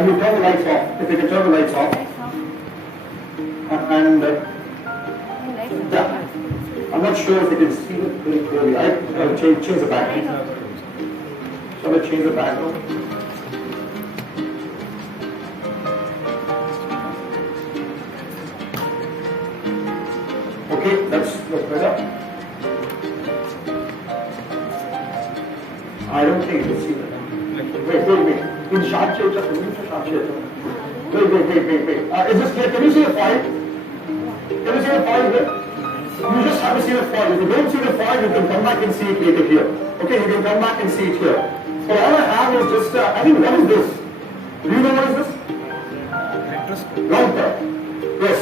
and you turn the lights off. If you can turn the lights off. And yeah, I'm not sure if you can see it very clearly. I change the background. Shall I change the background? Okay, that's better. I don't think you can see that. Wait. In sharp shape, just remove the sharp shape. Wait. Is this clear? Can you see the foil? Can you see the foil here? You just have to see the foil. If you don't see the foil, you can come back and see it later here. Okay, you can come back and see it here. So all I have is just, I think, what is this? Do you know what is this? Router. Yes.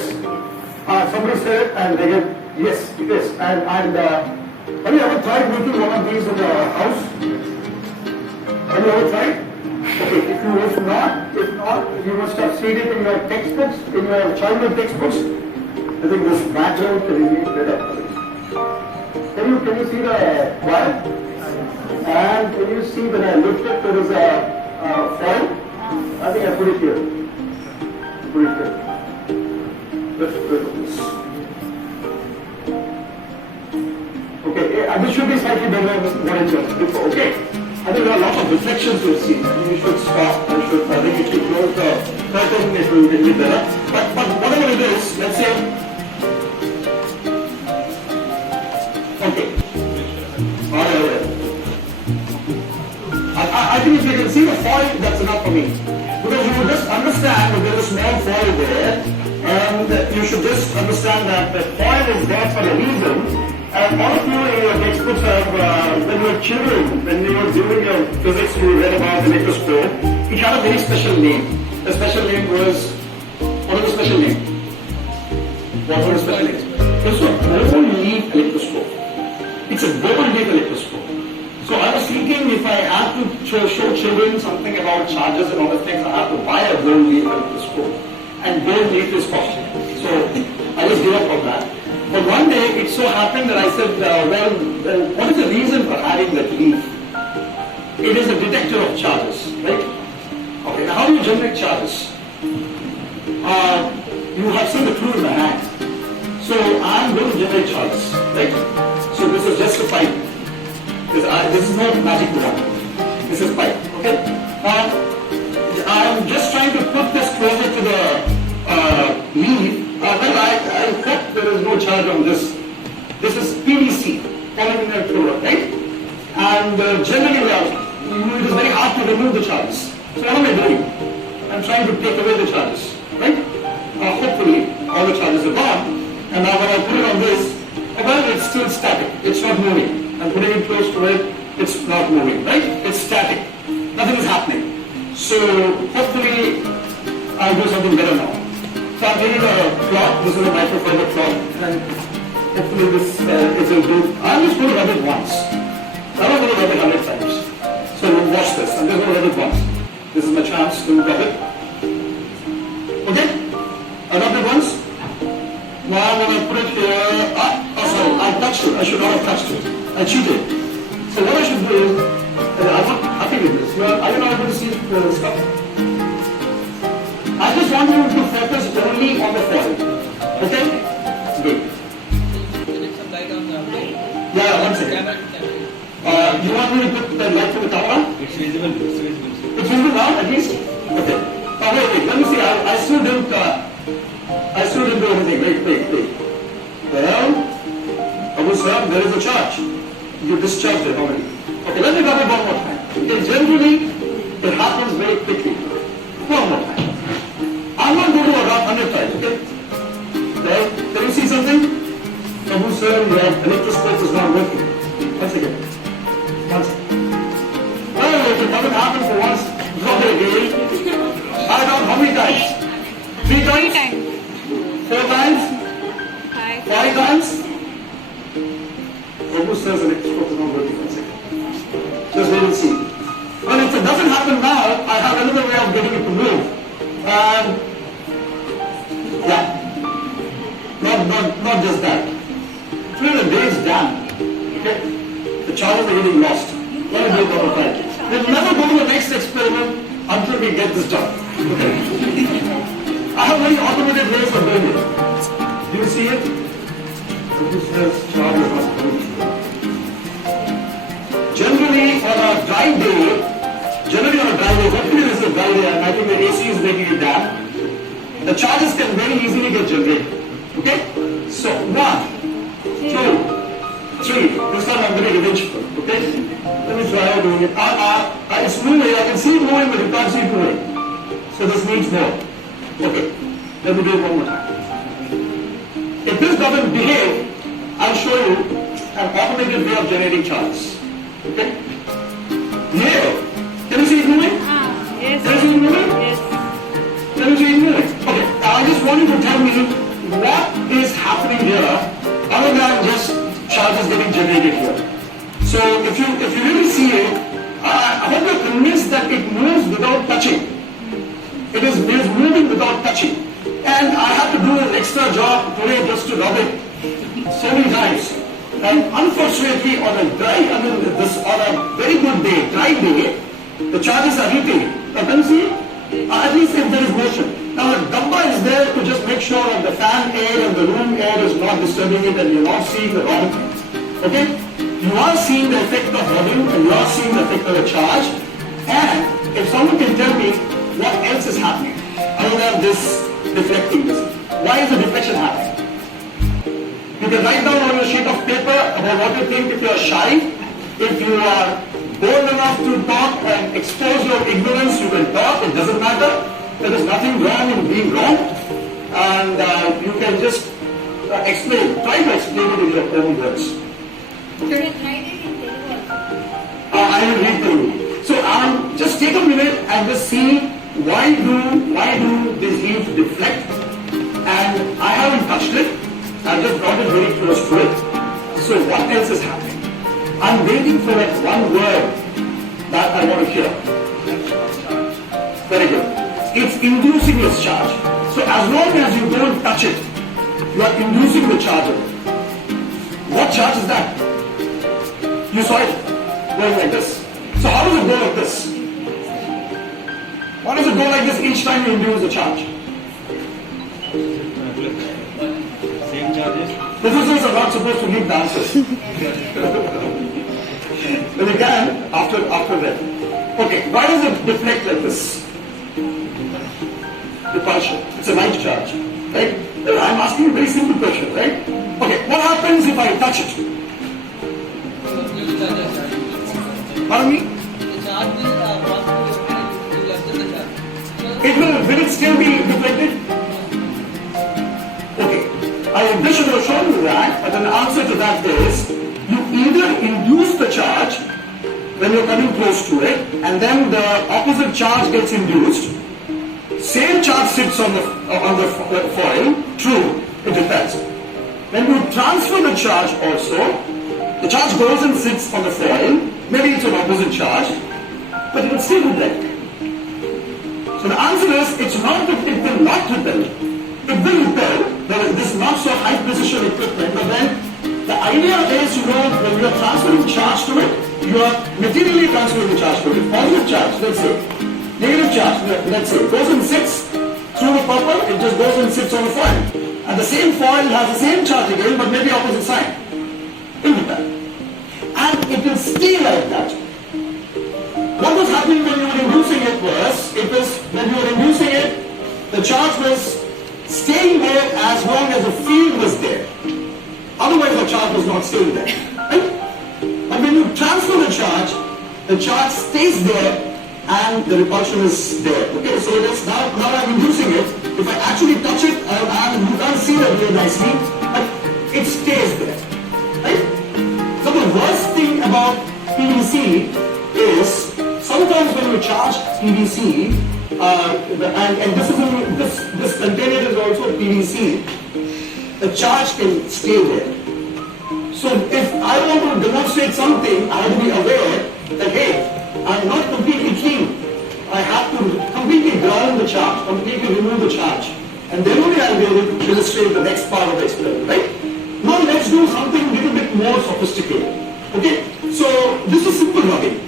Somebody said, and they get, yes, it is. And have you ever tried making one of these in the house? Have you ever tried? Okay, if not, you must have seen it in your textbooks, in your childhood textbooks. I think this background can be better. Can you see the wire? And can you see when I lift it, there is a foil? I think I put it here. Let's put this. Okay, this should be slightly better than what it was before. Okay. I think there are lots of reflections to see. You should stop. I think if you close the curtain, it will be better. But whatever it is, let's say. Okay. Alright. I think if you can see the foil, that's enough for me. Because you will just understand that there is a small foil there, and you should just understand that the foil is there for a reason. And all of you in your textbooks have, when you were children, when you were doing your physics, you read about the microscope. It had a very special name. The special name was, what was the special name? What was the special name? It was a gold leaf electroscope. It's a gold leaf electroscope. So I was thinking if I had to show children something about charges and all the things, I have to buy a gold leaf electroscope. And gold leaf is costly. So I just gave up on that. But one day it so happened that I said, well, what is the reason for having that leaf? It is a detector of charges, right? Okay, now how do you generate charges? You have seen the clue in my hand. So I'm going to generate charges, right? So this is just a pipe. This is not magic wand. This is pipe, okay? I'm just trying to put this closer to the leaf. Well, I hope there is no charge on this. This is PVC, polyvinyl chloride, right? And generally, it is very hard to remove the charges. So what am I doing? I'm trying to take away the charges, right? Hopefully, all the charges are gone. And now when I put it on this, well, it's still static. It's not moving. I'm putting it close to it. It's not moving, right? It's static. Nothing is happening. So hopefully, I'll do something better now. So I'm taking a cloth, this is a microfiber cloth, and hopefully this will do. I'm just going to rub it once. I'm not going to rub it 100 times. So we'll watch this. I'm just going to rub it once. This is my chance to rub it. Okay? I rubbed it once. Now I'm going to put it here. Sorry, I touched it. I should not have touched it. I cheated. So what I should do is, I'm not happy with this. Are you not able to see the stuff? I just want you to focus only on the foil. Okay? Good. Some light on the plate. Yeah, one second. You want me to put the light to the camera? It's visible. It's visible now, at least? Okay. Wait. Let me see. I still didn't do anything. Wait. Well, Prabhu sir, there is a charge. You discharged it already. Okay, let me rub it one more time. Okay, generally, it happens very quickly. One more time. I'm not going to rub 100 times, okay? Well, can you see something? Prabhu sir, your electroscope is not working. Once again. Well, if it doesn't happen for once, not again. I don't know how many times? 3 times? 4 times? 5 times? Prabhu sir's electroscope is not working. Once again. Just wait and see. Well, if it doesn't happen now, I have another way of getting it to move. Yeah. Not just that. Today the day is done. Okay? The charges are getting lost. Let me do it one more time. We'll never go to the next experiment until we get this done. Okay. I have very automated ways of doing it. Do you see it? This says charge of hospital. Generally on a dry day, hopefully this is a dry day and I think the AC is making it damp, the charges can very easily get generated. Okay? So 1, 2, 3. This time I'm very revengeful. Okay? Let me try out doing it. It's moving, I can see it moving but you can't see it moving. So this needs more. Okay. Let me do it one more time. If this doesn't behave, I'll show you an automated way of generating charges. Okay? Here, can you see it moving? Yes. Can you see it moving? Yes. Can you see it moving? Okay, I just want you to tell me what is happening here other than just charges getting generated here. So if you really see it, I hope you're convinced that it moves without touching. It is moving without touching. And I had to do an extra job today just to rub it so many times. And unfortunately on a very good day, dry day, the charges are hitting. Can you see? At least if there is motion. Now the dabba is there to just make sure that the fan air and the room air is not disturbing it and you're not seeing the wrong thing. Okay? You are seeing the effect of volume and you are seeing the effect of the charge. And if someone can tell me what else is happening other than this deflecting this, why is the deflection happening? You can write down on your sheet of paper about what you think. If you are shy, if you are bold enough to talk and expose your ignorance, you can talk, it doesn't matter. There is nothing wrong in being wrong. And you can just try to explain it in your own words. Okay? I will read to you. So just take a minute and just see why do these leaves deflect? And I haven't touched it. I just brought it very close to it. So what else is happening? I'm waiting for that one word that I want to hear. Very good. It's inducing its charge. So as long as you don't touch it, you are inducing the charge of it. What charge is that? You saw it going like this. So how does it go like this? Why does it go like this each time you induce the charge? Same charges. Professors are not supposed to give the answers. But they can after that. Okay, why does it deflect like this? Repulsion. It's a light charge. Right? I'm asking you a very simple question, right? Okay, what happens if I touch it? Pardon me? The charge will less than the charge. Will it still be deflected? Okay. I wish I would have shown you that, but an answer to that is you either induce the charge when you're coming close to it, and then the opposite charge gets induced. Same charge sits on the foil. True, it depends. When you transfer the charge also, the charge goes and sits on the foil. Maybe it's an opposite charge, but it will still deflect. So the answer is, it's not that it will not repel. It will repel. There is this not so high precision equipment, but then the idea is, when you are transferring charge to it, you are materially transferring the charge to it. Positive charge, let's say. Negative charge, let's say. Goes and sits through the purple, it just goes and sits on the foil. And the same foil has the same charge again, but maybe opposite side. It will repel. And it will stay like that. What was happening when you were inducing it was, when you were inducing it, the charge was staying there as long as the field was there. Otherwise the charge was not staying there. Right? And when you transfer the charge stays there and the repulsion is there. Okay, so now I'm inducing it. If I actually touch it, you can't see that very nicely, but it stays there. Right? So the worst thing about PVC is sometimes when you charge PVC, and this container is also PVC, the charge can stay there. So if I want to demonstrate something, I have to be aware that, hey, I'm not completely clean. I have to completely ground the charge, completely remove the charge. And then only I'll be able to illustrate the next part of the experiment, right? Now let's do something a little bit more sophisticated. Okay, so this is simple rubbing.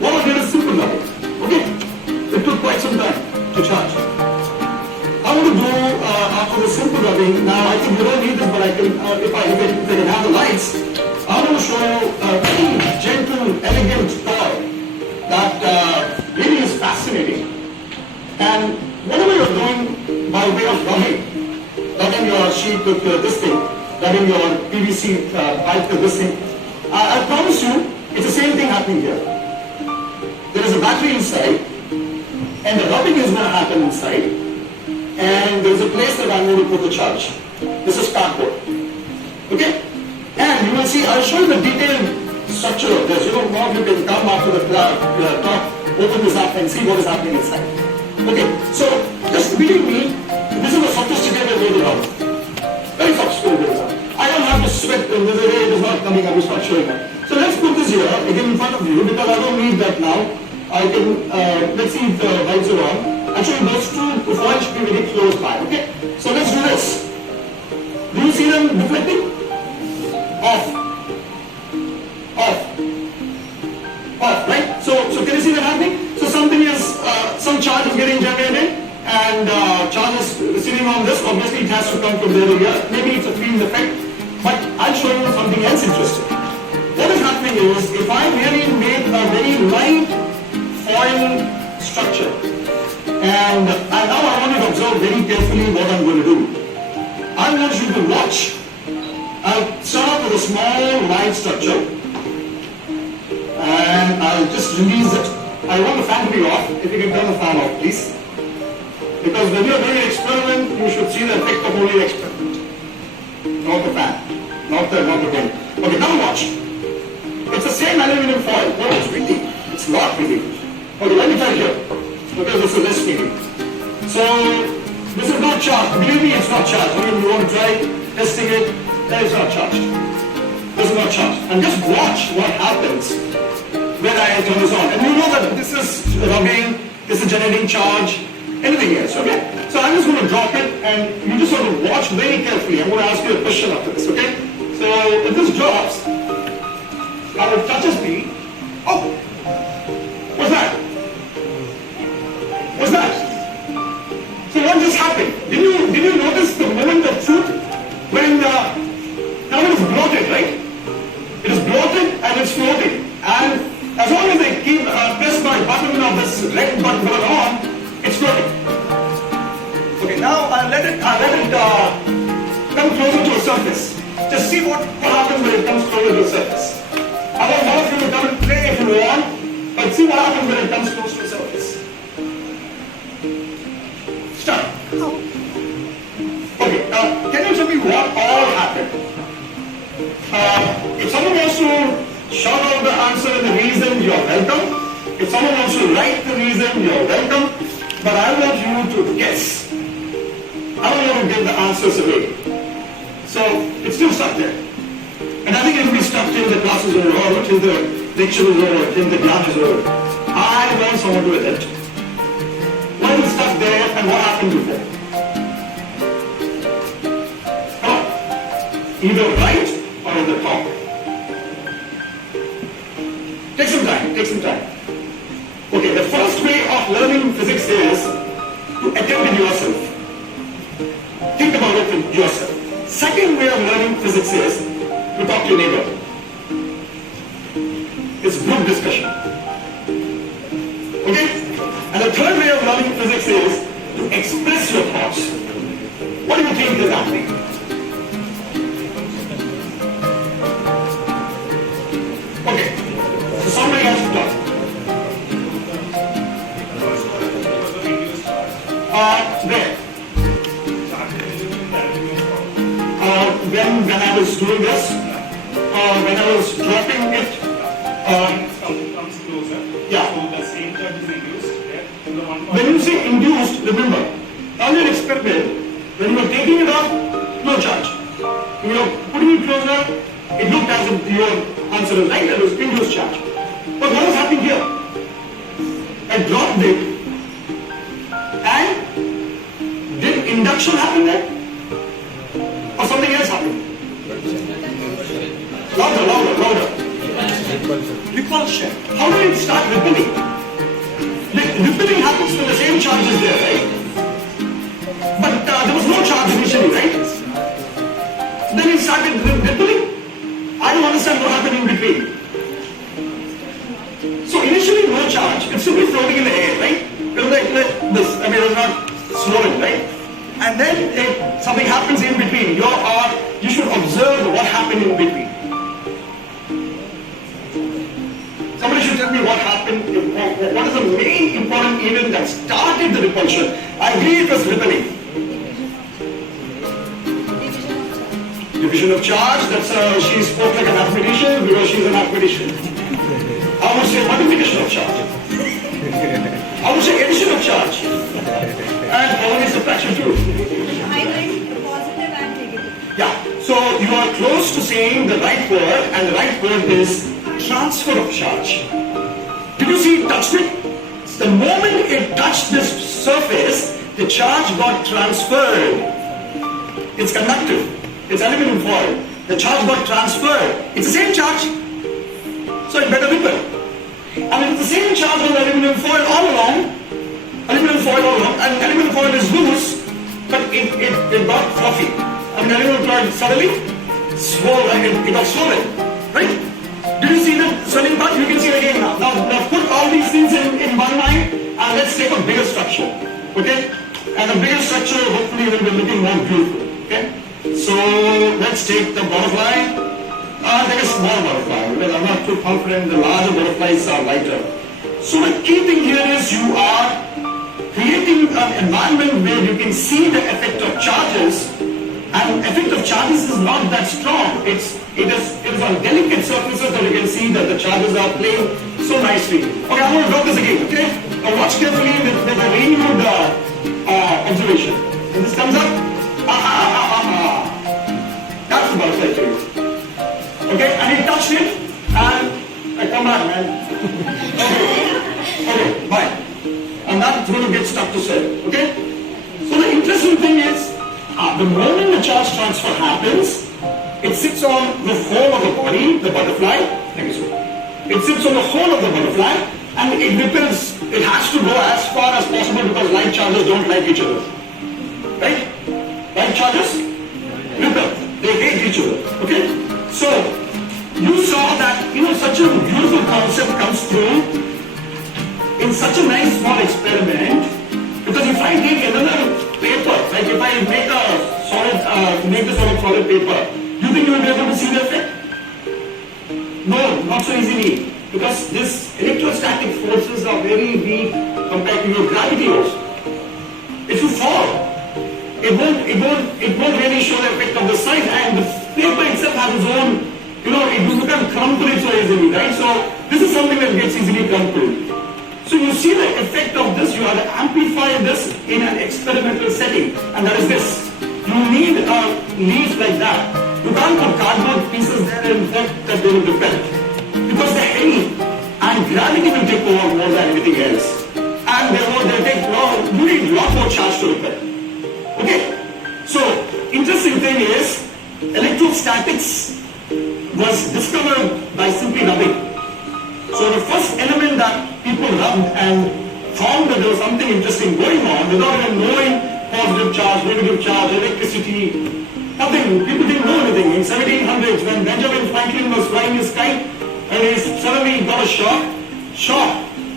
What I did is simple rubbing. Okay, it took quite some time to to charge. I want to go after the simple rubbing. Now I think you don't need this, but I can, if I can have the lights, I want to show a very gentle, elegant toy that really is fascinating. And whatever you're doing by way of rubbing your sheet with this thing, rubbing your PVC pipe with this thing, I promise you, it's the same thing happening here. There is a battery inside, and the rubbing is going to happen inside, and there is a place that I'm going to put the charge. This is cardboard. Okay? And you will see, I'll show you the detailed structure of this. You know, now you can come after the top, open this up and see what is happening inside. Okay, so just believe me, this is a sophisticated way to rub. Very sophisticated way to rub. I don't have to sweat when the ray is not coming up, it's not showing up. So let's put this here, again in front of you, because I don't need that now. I can, let's see if the lights are on. Actually, those two foils should be very close by, okay? So let's do this. Do you see them deflecting? Off. Off. Off, right? So can you see that happening? So something is, some charge is getting generated, and charge is sitting on this. Obviously, it has to come from there to here. Maybe it's a field effect, but I'll show you something else interesting. What is happening is, if I really make a very light foil structure, and now I want you to observe very carefully what I'm going to do. I want you to watch. I'll start off with a small light structure, and I'll just release it. I want the fan to be off. If you can turn the fan off, please. Because when you're doing an experiment, you should see the effect of only the experiment, not the fan, not the wind. Okay, now watch. It's the same aluminum foil. Oh, it's windy. It's not windy. Okay, let me try here. Because this is less windy. So, this is not charged. Believe me, it's not charged. I mean, you want to try testing it, that is not charged. This is not charged. And just watch what happens when I turn this on. And you know that this is rubbing, this is generating charge, anything else, okay? So I'm just going to drop it, and you just want to watch very carefully. I'm going to ask you a question after this, okay? So if this drops, and it touches me, oh, what's that? What's that? So what just happened? Did you notice the moment of truth when now it is bloated, right? It is bloated and it's floating. And as long as I keep press my button of this red button on, it's floating. Okay, now I'll let it come closer to a surface. Just see what happens when it comes closer to a surface. I want all of you to come and play if you want, but see what happens when it comes close to a surface. Start. Okay, can you tell me what all happened? If someone wants to shout out the answer and the reason, you're welcome. If someone wants to write the reason, you're welcome. But I want you to guess. I don't want to give the answers away. So, it's still stuck there. And I think it will be stuck till the class is over, or till the lecture is over, till the class is over. I want someone to attempt. What is stuck there and what happened before? Come on. Either right or at the top. Take some time, take some time. Okay, the first way of learning physics is to attempt it yourself. Think about it yourself. Second way of learning physics is to talk to your neighbor. It's group discussion. Okay? And the third way of learning physics is to express your thoughts. What do you think is happening? Okay. So somebody has to talk. There. When I was doing this, when I was dropping it, comes closer. Yeah. So the same charge is induced. Yeah. The one when you say induced, remember, earlier experiment, when you were taking it off, no charge. When you were putting it closer, it looked as if your answer was right, it was induced charge. But what was happening here? I dropped it, and did induction happen there? Or something else happened? Louder. Repulsion. How did it start rippling? The rippling happens when the same charge is there, right? But there was no charge initially, right? Then it started rippling. I don't understand what happened in between. So initially no charge, it's simply floating in the air, right? It was like this, I mean it was not swollen, right? And then something happens in between. You should observe what happened in between. Somebody should tell me what happened, what is the main important event that started the repulsion. I agree it was rippling. Division of charge, that's she spoke like a mathematician because she's a mathematician. I would say multiplication of charge. I would say addition of charge. And probably subtraction too. I went positive and negative. Yeah, so you are close to saying the right word, and the right word is transfer of charge. Did you see it touched it? The moment it touched this surface, the charge got transferred. It's conductive. It's aluminum foil. The charge got transferred. It's the same charge. So it better ripple. And it's the same charge on aluminum foil all along. Aluminum foil all along. And aluminum foil is loose, but it got fluffy. I mean aluminum foil suddenly swollen, it got swollen. Right? Did you see the swelling part? You can see it again now. Now put all these things in one line and let's take a bigger structure. Okay? And a bigger structure hopefully will be looking more beautiful. Okay? So let's take the butterfly. Take a small butterfly because I'm not too confident the larger butterflies are lighter. So the key thing here is you are creating an environment where you can see the effect of charges, and effect of charges is not that strong. It is on delicate surfaces that you can see that the charges are playing so nicely. Okay, I'm going to draw this again. Okay, now watch carefully with a renewed observation. When this comes up. That's the butterfly for you. Okay, and he touched it, and I come back, man. Okay, bye. And that's going to get stuck to cell. Okay? So the interesting thing is, the moment the charge transfer happens, it sits on the whole of the body, the butterfly. Thank you, sir. It sits on the whole of the butterfly, and it ripples. It has to go as far as possible because light charges don't like each other. Right? Light charges ripple. They hate each other. Okay? So, you saw that, such a beautiful concept comes through in such a nice small experiment, because if I take another paper, like if I make this sort of solid paper, you think you will be able to see the effect? No, not so easily, because this electrostatic forces are very weak compared to your gravity also. If you fall, it won't really show the effect of the size, and the paper itself has its own, it will become crumpled so easily, right? So this is something that gets easily crumpled. So you see the effect of this, you have to amplify this in an experimental setting, and that is this. You need a leaf like that. You can't put cardboard pieces there and hope that they will repel, because they're heavy, and gravity will take over more than anything else. And therefore you need a lot more charge to repel. Okay? So, interesting thing is, electrostatics was discovered by simply rubbing. So the first element that people rubbed and found that there was something interesting going on without even knowing positive charge, negative charge, electricity, nothing. People didn't know anything. In 1700s, when Benjamin Franklin was flying his kite and he suddenly got a shock,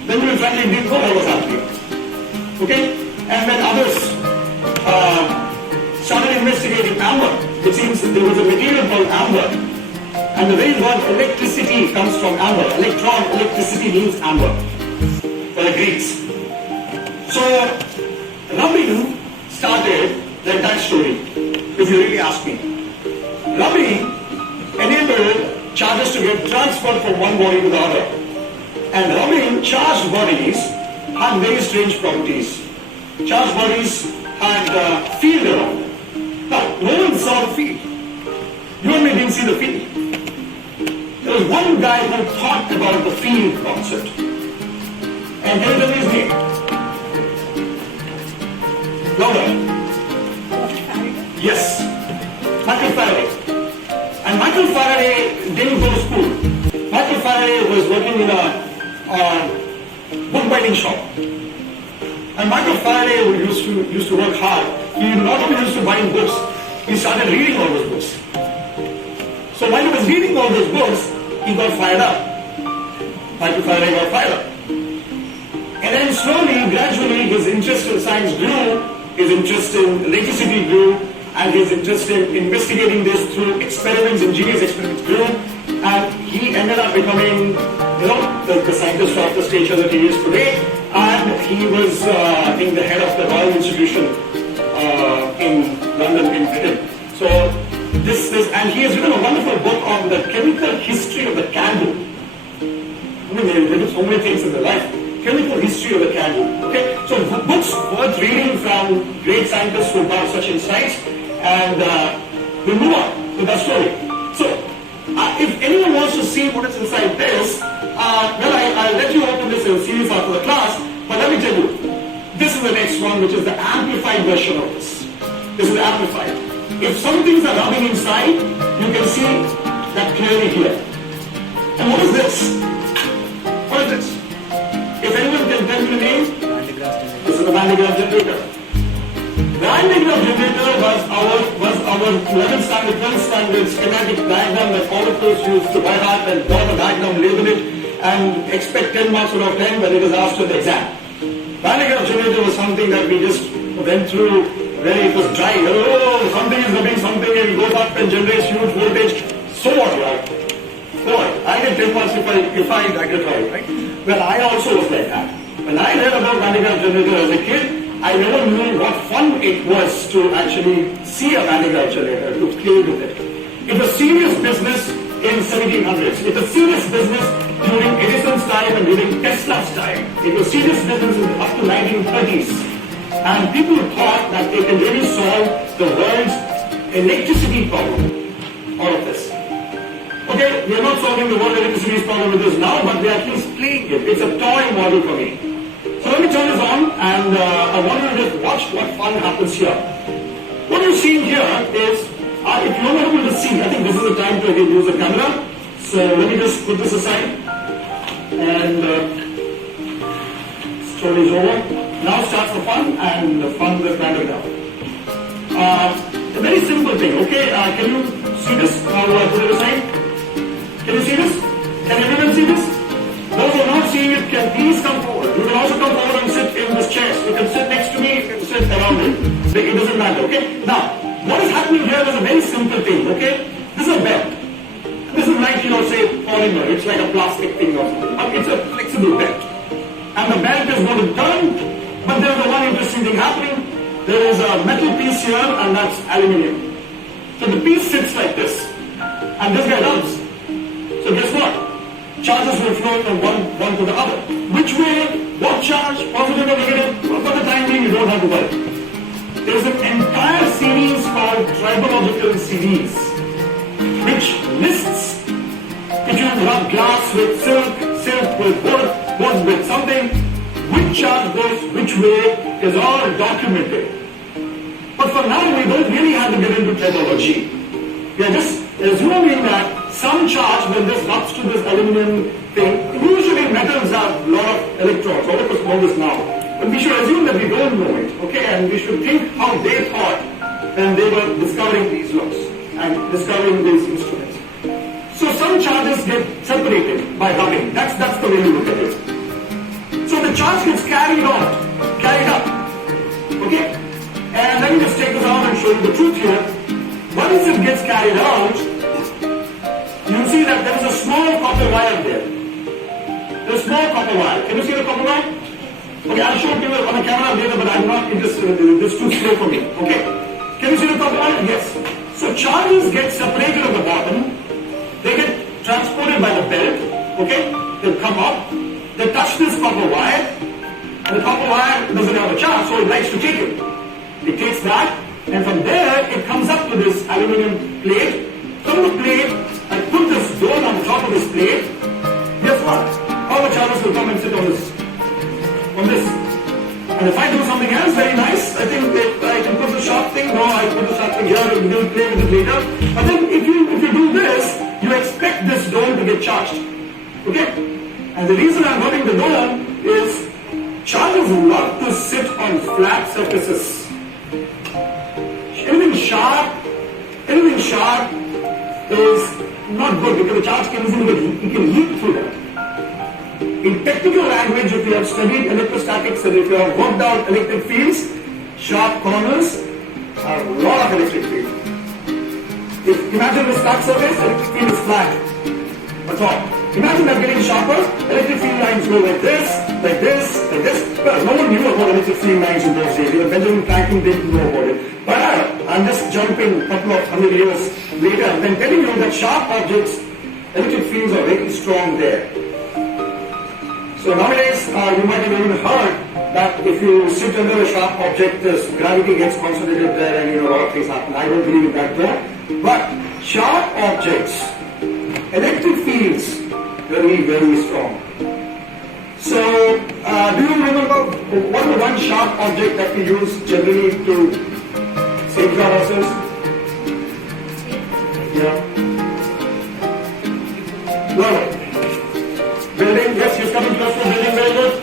Benjamin Franklin didn't know what was happening. Okay? And when others started investigating amber, it seems that there was a material called amber, and the very word electricity comes from amber. Electricity means amber for the Greeks. So rubbing started the entire story, if you really ask me. Rubbing enabled charges to get transferred from one body to the other, and rubbing charged bodies had very strange properties. Charged bodies had field around. Now, no one saw the field. You and me didn't see the field. There was one guy who thought about the field concept. And can you tell me his name? Louder. Yes. Michael Faraday. And Michael Faraday didn't go to school. Michael Faraday was working in a bookbinding shop. And Michael Faraday, who used to work hard, he not only used to bind books, he started reading all those books. So while he was reading all those books, he got fired up. Michael Faraday got fired up. And then slowly, gradually, his interest in science grew, his interest in electricity grew, and his interest in investigating this through experiments, ingenious experiments grew, and he ended up becoming, the scientist of the station that he is today, and he was, I think, the head of the Royal Institution in London, in Britain. So and he has written a wonderful book on the chemical history of the candle. I mean, they do so many things in their life. Chemical history of the candle. Okay, so books worth reading from great scientists who got such insights, and we move on with that story. So, if anyone wants to see what is inside this, well, I'll let you open this in a series after the class. But let me tell you, this is the next one, which is the amplified version of this. This is amplified. If some things are rubbing inside, you can see that clearly here. And what is this? What is this? If anyone can tell me the name, this is the Van de Graaff generator. The Van de Graaff generator was our 11th standard, 12th standard schematic diagram that all of us used to by heart and draw the diagram, label it, and expect 10 marks out of 10 when it is asked in the exam. Van de Graaff generator was something that we just went through when it was dry. Oh, something is rubbing something and it goes up and generates huge voltage. So what, right? Boy, I get 10 marks if I get right, right? Well, I also was like that. When I read about Van de Graaff generator as a kid, I never knew what fun it was to actually see a Van de Graaff generator, to play with it. It was serious business in 1700s. It was serious business during Edison's time and during Tesla's time. It was serious business up to 1930s. And people thought that they can really solve the world's electricity problem. All of this. Okay, we are not solving the world electricity problem with this now, but we are at least playing it. It's a toy model for me. So let me turn this on, and I want you to just watch what fun happens here. What you're seeing here is, if you're not able to see, I think this is the time to again use the camera. So let me just put this aside, and story is over. Now starts the fun, and the fun will Van de Graaff. A very simple thing, okay? Can you see this? Now put it aside. Can you see this? Can everyone see this? Those who are not seeing it can please come forward. You can also come forward and sit in this chair. You can sit next to me, you can sit around it. It doesn't matter, okay? Now, what is happening here is a very simple thing, okay? This is a belt. This is like, say, polymer. It's like a plastic thing or something. It's a flexible belt. And the belt is going to turn, but there's a one interesting thing happening. There is a metal piece here, and that's aluminium. So the piece sits like this. And this guy runs. So guess what? Charges will flow from one to the other. Which way? What charge? Positive or negative? For the time being, you don't have to worry. There is an entire series called tribological series, which lists if you rub glass with silk, silk with wood with something, which charge goes which way is all documented. But for now, we don't really have to get into tribology. We are just assuming that some charge, when this rubs to this aluminum thing, usually metals have a lot of electrons. All of us know this now. But we should assume that we don't know it, okay? And we should think how they thought when they were discovering these laws and discovering these instruments. So some charges get separated by rubbing. That's the way you look at it. So the charge gets carried up, okay? And let me just take this out and show you the truth here. Once it gets carried out, you see that there is a small copper wire there. There's a small copper wire. Can you see the copper wire? Okay, I'll show it to you on the camera later, but I'm not interested. This is too slow for me. Okay? Can you see the copper wire? Yes. So charges get separated at the bottom. They get transported by the belt. Okay? They come up. They touch this copper wire. And the copper wire doesn't have a charge, so it likes to take it. It takes that. And from there, it comes up to this aluminum plate. From the plate, I put this dome on top of this plate. Guess what? All the charges will come and sit on this. And if I do something else very nice, I think that I can put the sharp thing. No, I put the sharp thing here and we'll play with it later. But then if you do this, you expect this dome to get charged. Okay? And the reason I'm rubbing the dome is not to sit on flat surfaces. Anything sharp is not good because the charge can leak through that. In technical language, if you have studied electrostatics and if you have worked out electric fields, sharp corners are a lot of electric field. If imagine this flat surface, electric field is flat. That's all. Imagine that getting sharper, electric field lines go like this, like this, like this. Well, no one knew about electric field lines in those days. Even Benjamin Franklin didn't know about it. But I'm just jumping a couple of hundred years later and then telling you that sharp objects, electric fields are very strong there. So nowadays, you might have even heard that if you sit under a sharp object, gravity gets concentrated there and a lot of things happen. I don't believe in that though. But sharp objects, electric fields, very, very strong. So, do you remember what is the one sharp object that we use generally to safeguard ourselves? Yeah. No. Building, yes, he's coming close to building, very good.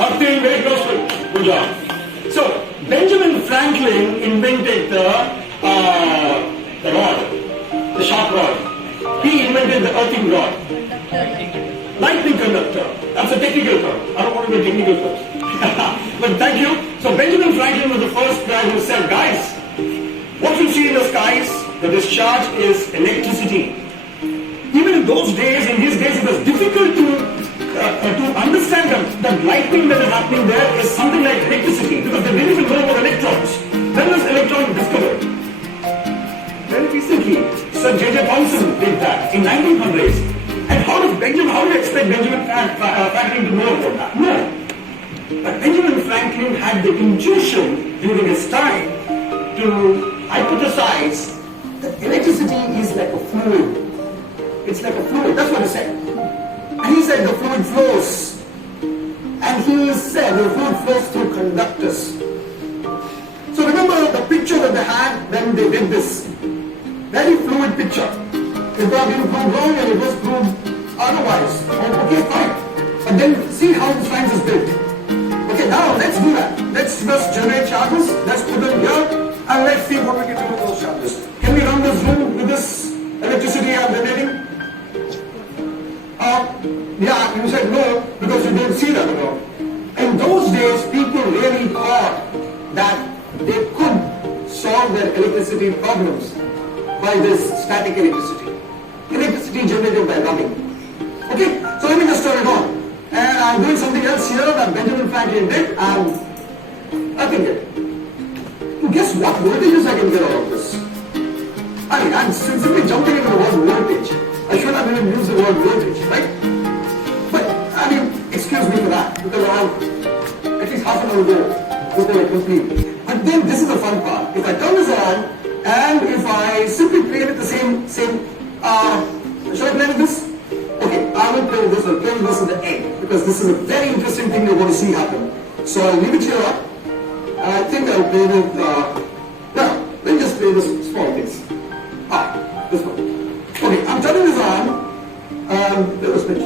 Up to him, very close to it. Good job. So, Benjamin Franklin invented the rod, the sharp rod. He invented the earthing rod. Lightning conductor. That's a technical term. I don't want to be a technical term. But thank you. So Benjamin Franklin was the first guy who said, guys, what you see in the skies, the discharge is electricity. Even in those days, in his days, it was difficult to understand that lightning that is happening there is something like electricity because they didn't even know about electrons. When was electron discovered? Very recently. Sir J.J. Thomson did that in 1900s. And how do you expect Benjamin Franklin to know about that? No. But Benjamin Franklin had the intuition during his time to hypothesize that electricity is like a fluid. It's like a fluid. That's what he said. And he said the fluid flows. And he said the fluid flows through conductors. So remember the picture that they had when they did this. Very fluid picture. It was being proved wrong and it was proved otherwise. Okay, fine. But then see how the science is built. Okay, now let's do that. Let's just generate charges. Let's put them here and let's see what we can do with those charges. Can we run this room with this electricity I'm generating? Yeah, you said no because you don't see that at all. In those days, people really thought that they could solve their electricity problems by this static electricity. Electricity generated by rubbing. Okay, so let me just turn it on. And I'm doing something else here that Benjamin Franklin did and I can get. Guess what voltages I can get out of this? I mean, I'm simply jumping into the word voltage. I should have even used the word voltage, right? But, I mean, excuse me for that, because I have at least half an hour to go before I complete. But then this is the fun part. If I turn this on, and if I simply play with the same, should I play with this? Okay, I will play with this, I'll play with this at the end, because this is a very interesting thing you're going to see happen. So I'll leave it here, and I think I'll play with, let me just play this small piece. This one. Okay, I'm turning this on, there's a switch.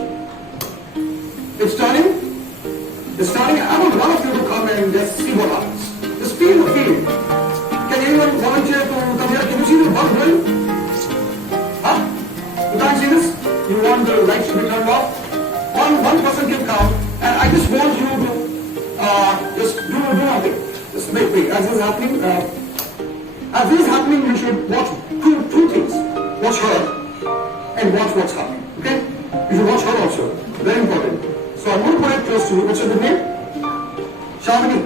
It's turning. I want one of you to come and just see what happens. Just feel the field. Can anyone volunteer to come here? Can you see the bulb going? Huh? You can't see this? You want the lights to be turned off? One person can come, and I just want you to just do nothing. Just wait. As this is happening, you should watch two things. Watch her and watch what's happening. Okay? You should watch her also. Very important. So I'm going to put it close to you. What's your good name? Shavani.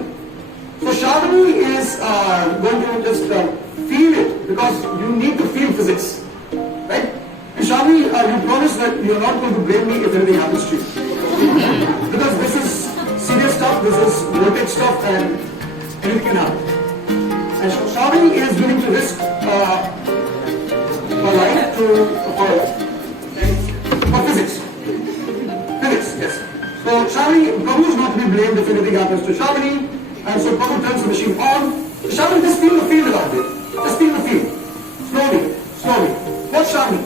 So Shavani is going to just feel it because you need to feel physics. Right? And Shavani, you promise that you're not going to blame me if anything happens to you. Because this is serious stuff, this is voltage stuff and anything can happen. And so Shavani is willing to risk her life for physics. Physics, yes. So Shavani, Prabhu is not to be blamed if anything happens to Shavani. And so Prabhu turns the machine on. Shavani, just feel the field around it. Just feel the field. Slowly. Watch Shavani.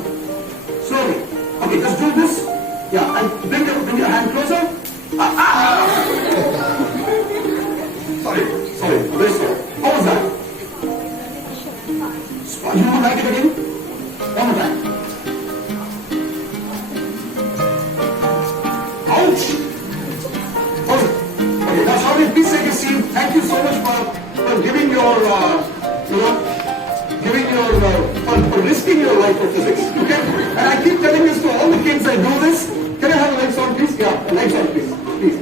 Slowly. Okay, just do this. Yeah, and bring your hand closer. You would like it again? One more time. Ouch! Okay, now Swami, please take a seat. Thank you so much for giving your, for risking your life for physics. Okay? And I keep telling this to all the kids I do this. Can I have a lights on, please? Yeah, lights on, please. Please.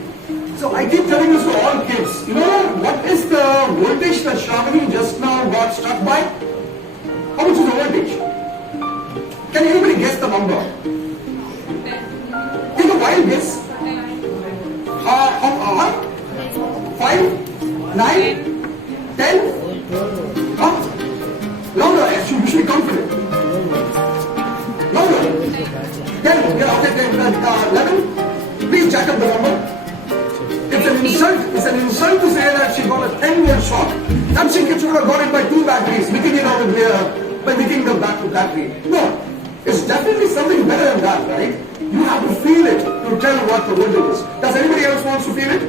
So I keep telling this to all kids. You know what is the voltage that Shravani just now got struck by? How much is the voltage? Can anybody guess the number? Take a wild guess. 5, 9, 10? Huh? Louder, you should be confident. Louder. 10, yeah, okay, 11. Please jack up the number. It's an insult to say that she got a 10-volt shot. That she should have got it by 2 batteries, making it out of by making the battery. No, it's definitely something better than that, right? You have to feel it to tell what the voltage is. Does anybody else want to feel it?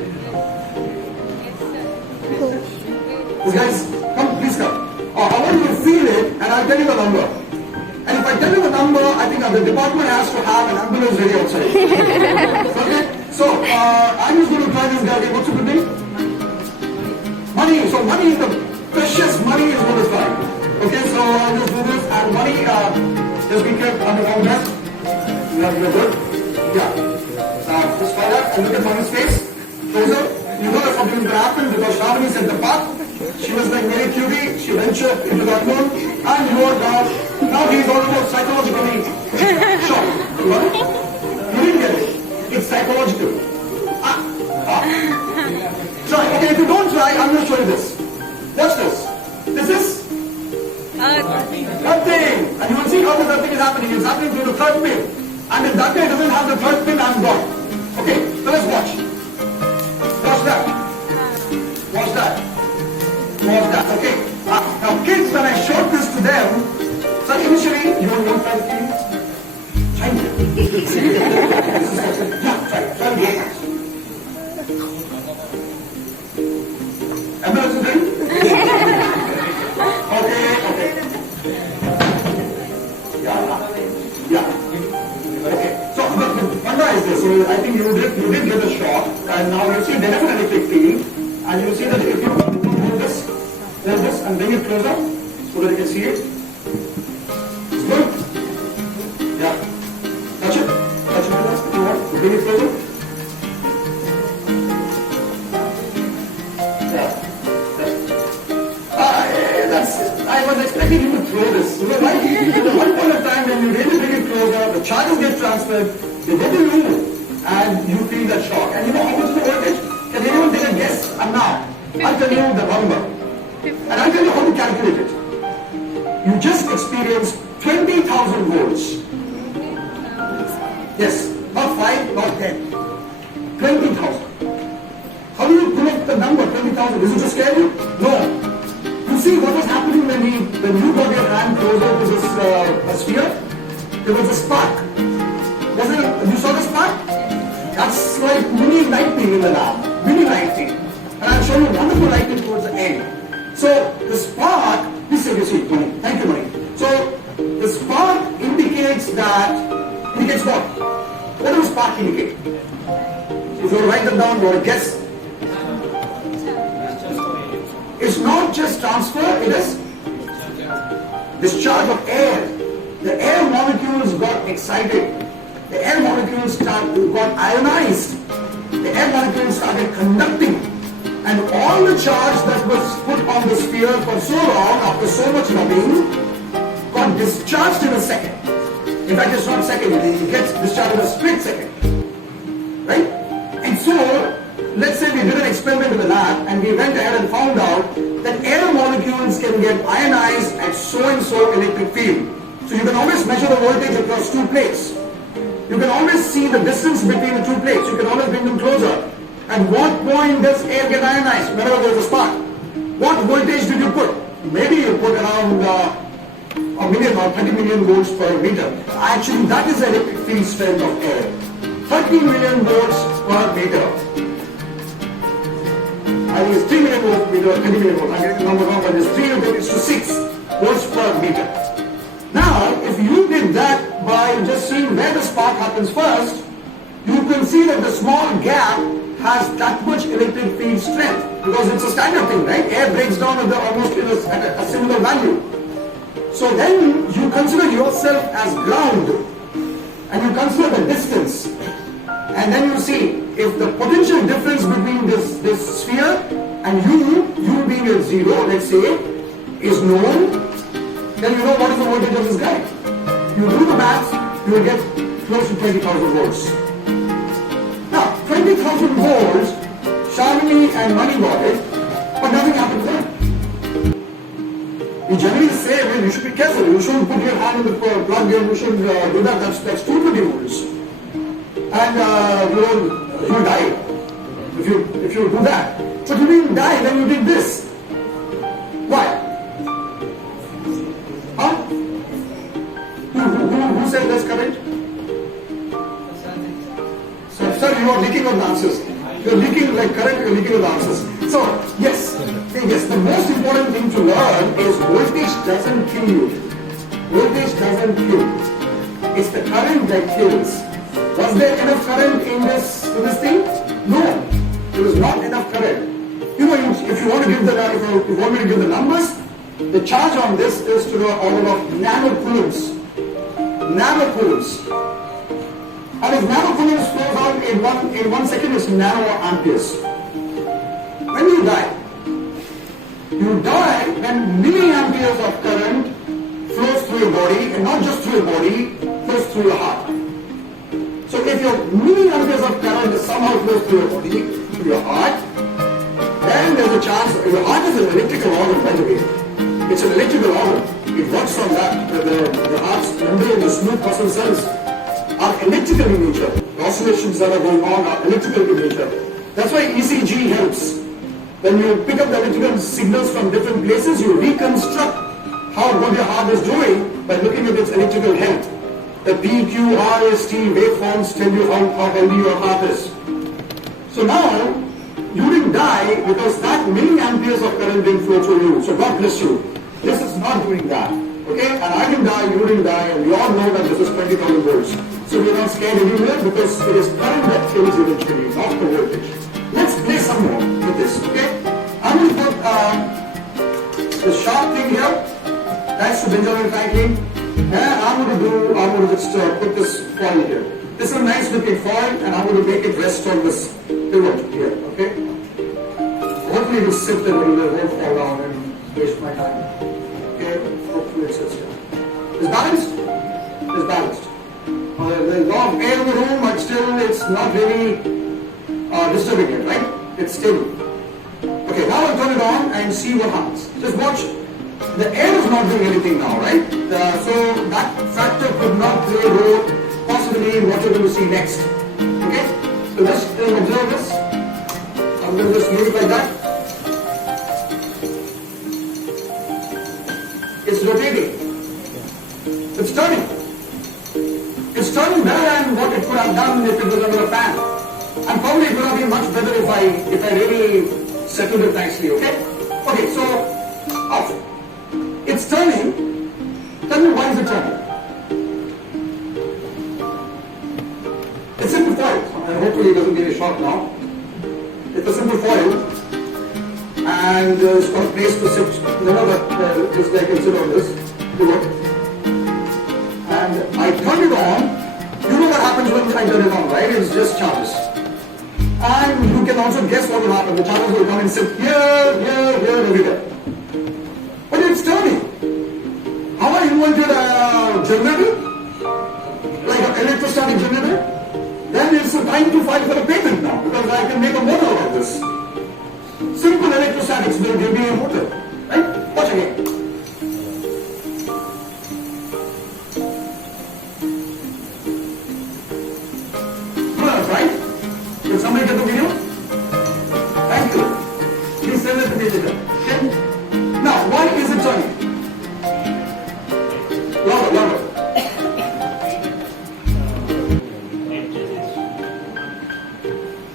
Yes, guys, come, please come. I want you to feel it and I'll tell you the number. And if I tell you the number, I think the department has to have an ambulance ready outside. Okay? So, I'm just going to try this guy again. What's your good name? Money. So, money is the precious money is going to try. Okay, so I'll just do this. And money, just be careful on the wrong desk. You're good? Yeah. Just try that and look at money's face. Closer. You know that something is going to happen because Shravani set the path. She was like very cutie. She ventured into the unknown. And you are down. Now he is almost psychologically shocked. You got it? You didn't get it. It's psychological. Try. Okay, if you don't try, I'm going to show you this. Watch this. This is nothing. And you will see how the thing is happening. It's happening through the third pin. And if that guy doesn't have the third pin, I'm gone. Okay, so let's watch. Watch that. Watch that. Watch that. Okay. Now kids, when I showed this to them, so initially, you want to try the thing? Try it. Yeah, try it. Try it. Ambulance is ready? Okay. Yeah. Okay. So the wonder is this. So I think you did get a shot, and now you see there is an electric field, and you see that if you move this, and bring it closer, so that you can see it. It's good. Yeah. Touch it. Touch it with us if you want. Bring it closer. I was expecting you to throw this. You know, right? At one point of time when you really bring it closer, the charges get transferred, they go to you, and you feel that shock. And you know how much is the voltage? Can anyone take a guess? And now, I'll tell you the number. And I'll tell you how to calculate it. You just experienced 20,000 volts. Yes, not 5, not 10. 20,000. How do you pull up the number 20,000? Does it just scare you? No. You see what was happening when you got your hand closer to this sphere? There was a spark. You saw the spark? That's like mini lightning in the lab. Mini lightning. And I'll show you wonderful lightning towards the end. So the spark, please take a seat, Mani. Thank you, Mani. So the spark indicates what? What does spark indicate? If you write them down, you want to guess. It's not just transfer, it is discharge of air. The air molecules got excited. The air molecules got ionized. The air molecules started conducting. And all the charge that was put on the sphere for so long, after so much rubbing, got discharged in a second. In fact, it's not a second, it gets discharged in a split second. Right? And so, let's say we did an experiment in the lab and we went ahead and found out that air molecules can get ionized at so-and-so electric field. So you can always measure the voltage across 2 plates. You can always see the distance between the 2 plates. You can always bring them closer. At what point does air get ionized? Whenever there is a spark. What voltage did you put? Maybe you put around a million or 30 million volts per meter. Actually, that is the electric field strength of air. 30 million volts per meter. I think it's 3 million volts per meter, 20 million volts. I'm getting the number wrong, but it's 3 to 6 volts per meter. demonstrate that by just seeing where the spark happens first, you can see that the small gap has that much electric field strength because it's a standard thing, right? Air breaks down at the almost at a similar value. So then you consider yourself as ground and you consider the distance, and then you see if the potential difference between this sphere and you being at zero, let's say, is known, then you know what is the voltage of this guy. You do the maths, you will get close to 20,000 volts. Now, 20,000 volts, Shamini and Mani got it, but nothing happened to them. We generally say, well, you should be careful, you shouldn't put your hand in the plug here, you should do that, that's 220 volts. And you die if you do that. But you didn't die, then you did this. Why? Huh? Who said that's correct? Sir, you are leaking on the answers. You are leaking like current, you are leaking on the answers. So, yes, the most important thing to learn is voltage doesn't kill you. Voltage doesn't kill. It's the current that kills. Was there enough current in this thing? No, there was not enough current. You know, if you want to give if you want me to give the numbers, the charge on this is to the order of nanocoulombs. Nanocoulombs. And if nanocoulombs flows out in 1 second, it's nanoamperes. When you die when milliamperes of current flows through your body, and not just through your body, flows through your heart. So if your milliamperes of current somehow flows through your body, through your heart, then there's a chance. Your heart is an electrical organ, by the way. It's an electrical organ. It works on that. The heart's membrane, the smooth muscle cells are electrical in nature. The oscillations that are going on are electrical in nature. That's why ECG helps. When you pick up the electrical signals from different places, you reconstruct what your heart is doing by looking at its electrical health. The PQRST waveforms tell you how healthy your heart is. So now, you didn't die because that milliamperes of current didn't flow through you. So God bless you. This is not doing that. Okay? And I didn't die, you didn't die, and we all know that this is 20,000 volts. So we are not scared anymore because it is current that kills eventually, not the voltage. Let's play some more with this. Okay? I'm going to put the sharp thing here. Thanks to Benjamin Franklin. And I'm going to just put this foil here. This is a nice looking foil, and I'm going to make it rest on this pivot here, okay? Hopefully it will sit and it won't fall down and waste my time. Okay, hopefully it sits here. Is balanced? It's balanced. There's a lot of air in the room, but still it's not really disturbing it, right? It's stable. Okay, now I'll turn it on and see what happens. Just watch. The air is not doing anything now, right? So that factor could not play a role possibly in what you're going to see next. Okay? So just observe this. I'm going to just leave it like that. It's rotating. It's turning. It's turning better than what it could have done if it was under a fan. And probably it would have been much better if I really settled it nicely, okay? Okay, so off. It's turning. Tell me why is it turning? It's simple foil. Hopefully it doesn't get a shock now. It's a simple foil. And it's got a place to sit. Just like I can sit on this. And I turn it on. You know what happens when I turn it on, right? It's just charges. And you can also guess what will happen. The charges will come and sit here, everywhere. But it's turning. How I invented a generator? Like an electrostatic generator? Then it's time to file for a patent now because I can make a motor out of this. Simple electrostatics will give me a motor. Right? Watch again. Right? Did somebody get the video? Thank you. Please send it to me later. Okay? Now, why is it turning? Louder.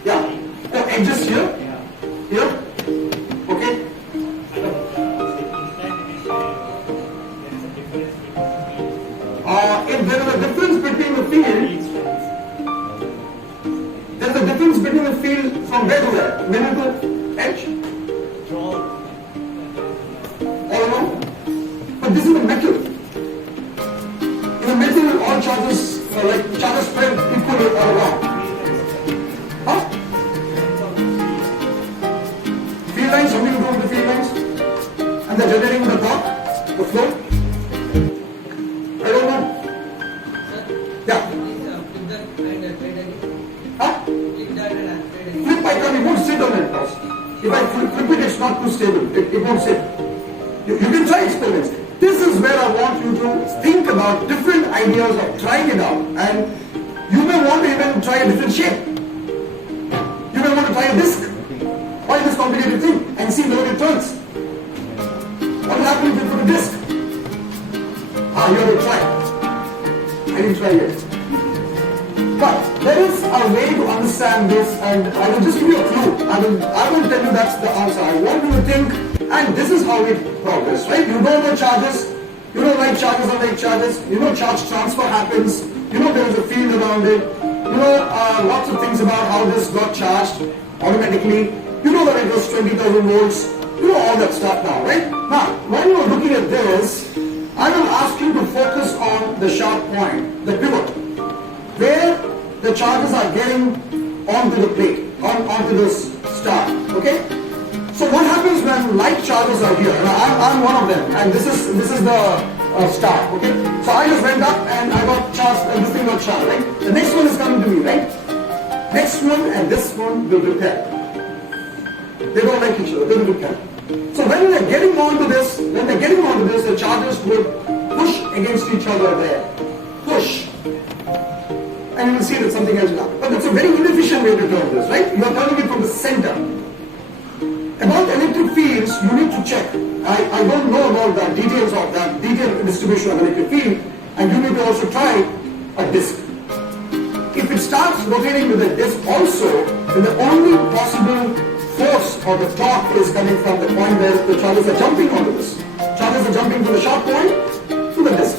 Yeah. The edges here. Here. Okay. But this is a metal. In a metal, all charges, charges spread equally all around. Huh? Field lines, something to do with the field lines? And they're generating the torque, the flow? I don't know. Yeah. Huh? Flip, I can't, it won't sit on it, boss. If I flip it, it's not too stable. It won't sit. You can try experiments. This is where I want you to think about different ideas of trying it out. And you may want to even try a different shape. You may want to try a disc. Try this complicated thing and see where it turns. What will happen if you put a disc? You have to try. I didn't try yet. But there is a way to understand this, and I will just give you a clue. I will tell you that's the answer. I want you to think, and this is how it progresses, right? You know the charges, you know like charges are like charges, you know charge transfer happens, you know there is a field around it, you know lots of things about how this got charged automatically, you know that it was 20,000 volts, you know all that stuff now, right? Now, when you're looking at this, I will ask you to focus on the sharp point, the pivot, where the charges are getting onto the plate, onto this star, okay? So what happens when like charges are here? I'm one of them, and this is the star, okay? So I just went up and I got charged, and this thing got charged, right? The next one is coming to me, right? Next one and this one will repel. They don't like each other, they will repel. So when they're getting onto this, the charges will push against each other there. Push. And you will see that something else will happen. But that's a very inefficient way to turn this, right? You are turning it from the center. About electric fields, you need to check. I don't know about the details of that, detailed distribution of electric field, and you need to also try a disk. If it starts rotating with a disk also, then the only possible force or the torque is coming from the point where the charges are jumping onto this. Charges are jumping from the sharp point to the disk.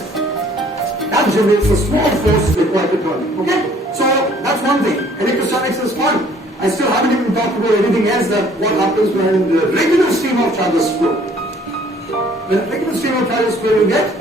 That generates a small force required to turn it. Okay? So that's one thing. Electrostatics is fun. I still haven't even talked about anything else that what happens when the regular stream of charges flow. When the regular stream of charges flow, you get